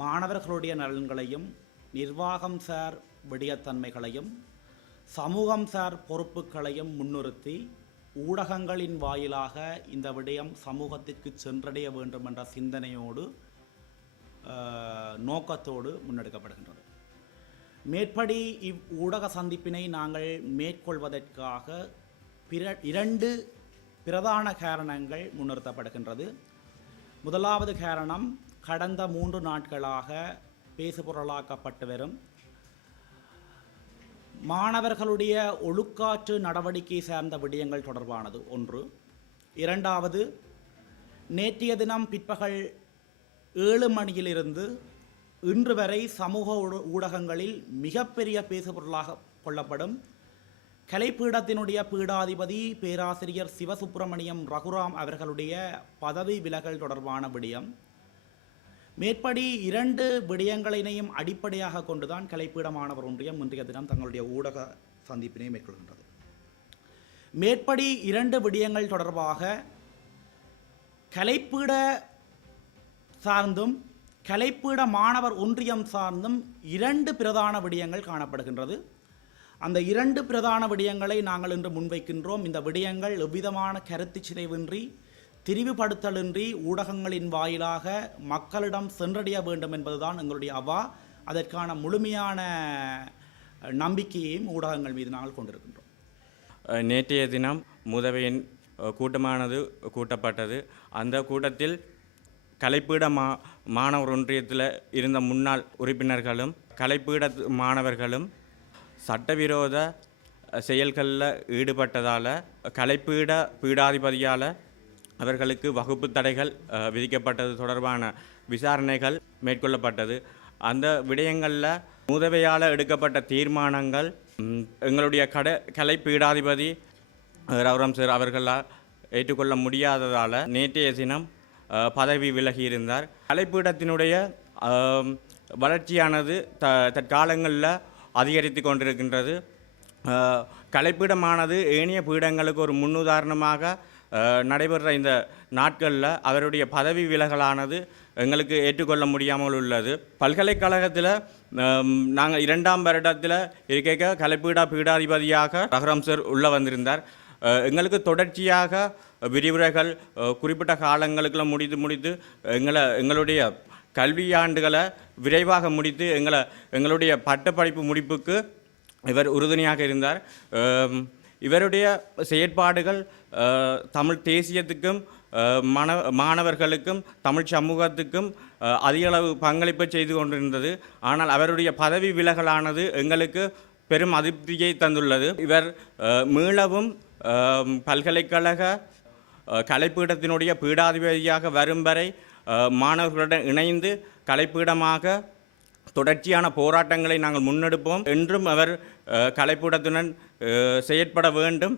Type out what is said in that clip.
மாணவர்களுடைய நலன்களையும் நிர்வாகம் சார் விடயத்தன்மைகளையும் சமூகம் சார் பொறுப்புகளையும் முன்னிறுத்தி ஊடகங்களின் வாயிலாக இந்த விடயம் சமூகத்திற்கு சென்றடைய வேண்டும் என்ற சிந்தனையோடு நோக்கத்தோடு முன்னெடுக்கப்படுகின்றது. மேற்படி ஊடக சந்திப்பினை நாங்கள் மேற்கொள்வதற்காக இரண்டு பிரதான காரணங்கள் முன்னிறுத்தப்படுகின்றது. முதலாவது காரணம், கடந்த 3 நாட்களாக பேசுபொருளாக்கப்பட்டு வரும் மாணவர்களுடைய ஒழுக்காற்று நடவடிக்கை சார்ந்த விடயங்கள் தொடர்பானது ஒன்று. இரண்டாவது, நேற்றைய தினம் பிற்பகல் 7 மணியிலிருந்து இன்று வரை சமூக ஊடகங்களில் மிகப்பெரிய பேசுபொருளாக கொள்ளப்படும் கலைப்பீடத்தினுடைய பீடாதிபதி பேராசிரியர் சிவசுப்பிரமணியம் ரகுராம் அவர்களுடைய பதவி விலகல் தொடர்பான விடயம். மேற்படி 2 விடயங்களினையும் அடிப்படையாக கொண்டுதான் கலைப்பீட மாணவர் ஒன்றியம் இன்றைய தினம் தங்களுடைய ஊடக சந்திப்பினை மேற்கொள்கின்றது. மேற்படி 2 விடயங்கள் தொடர்பாக கலைப்பீட சார்ந்தும் கலைப்பீட மாணவர் ஒன்றியம் சார்ந்தும் 2 பிரதான விடயங்கள் காணப்படுகின்றது. அந்த 2 பிரதான விடயங்களை நாங்கள் இன்று முன்வைக்கின்றோம். இந்த விடயங்கள் எவ்விதமான கருத்து சிதைவின்றி திரிவுபடுத்தலின்றி ஊடகங்களின் வாயிலாக மக்களிடம் சென்றடைய வேண்டும் என்பதுதான் எங்களுடைய அவா. அதற்கான முழுமையான நம்பிக்கையையும் ஊடகங்கள் மீது நாங்கள் கொண்டிருக்கின்றோம். நேற்றைய தினம் முதவையின் கூட்டமானது கூட்டப்பட்டது. அந்த கூட்டத்தில் கலைப்பீட மாணவர் ஒன்றியத்தில் இருந்த முன்னாள் உறுப்பினர்களும் கலைப்பீட மாணவர்களும் சட்டவிரோத செயல்களில் ஈடுபட்டதால் கலைப்பீட பீடாதிபதியால் அவர்களுக்கு வகுப்பு தடைகள் விதிக்கப்பட்டது தொடர்பான விசாரணைகள் மேற்கொள்ளப்பட்டது. அந்த விடயங்களில் முதவையால் எடுக்கப்பட்ட தீர்மானங்கள் எங்களுடைய கலை பீடாதிபதி ரகுராம் சார் அவர்களால் ஏற்றுக்கொள்ள முடியாததால் நேற்றைய தினம் பதவி விலகியிருந்தார். கலைப்பீடத்தினுடைய வளர்ச்சியானது தற்காலங்களில் அதிகரித்து கொண்டிருக்கின்றது. கலைப்பீடமானது ஏனைய பீடங்களுக்கு ஒரு முன்னுதாரணமாக நடைபெறுற இந்த நாட்களில் அவருடைய பதவி விலகலானது எங்களுக்கு ஏற்றுக்கொள்ள முடியாமல் உள்ளது. பல்கலைக்கழகத்தில் நாங்கள் 2ஆம் வருடத்தில் இருக்க கலைப்பீட பீடாதிபதியாக ரகுராம் சார் உள்ளே வந்திருந்தார். எங்களுக்கு தொடர்ச்சியாக விரிவுரைகள் குறிப்பிட்ட காலங்களுக்குள்ள முடித்து எங்களுடைய கல்வியாண்டுகளை விரைவாக முடித்து எங்களுடைய பட்டப்படிப்பு முடிப்புக்கு இவர் உறுதுணையாக இருந்தார். இவருடைய செயற்பாடுகள் தமிழ் தேசியத்துக்கும் மாணவர்களுக்கும் தமிழ் சமூகத்துக்கும் அதிகளவு பங்களிப்பு செய்து கொண்டிருந்தது. ஆனால் அவருடைய பதவி விலகலானது எங்களுக்கு பெரும் அதிருப்தியை தந்துள்ளது. இவர் மீளவும் பல்கலைக்கழக கலைப்பீடத்தினுடைய பீடாதிபதியாக வரும் வரை மாணவர்களுடன் இணைந்து கலைப்பீடமாக தொடர்ச்சியான போராட்டங்களை நாங்கள் முன்னெடுப்போம். என்றும் அவர் கலைப்பீடத்துடன் செயற்பட வேண்டும்.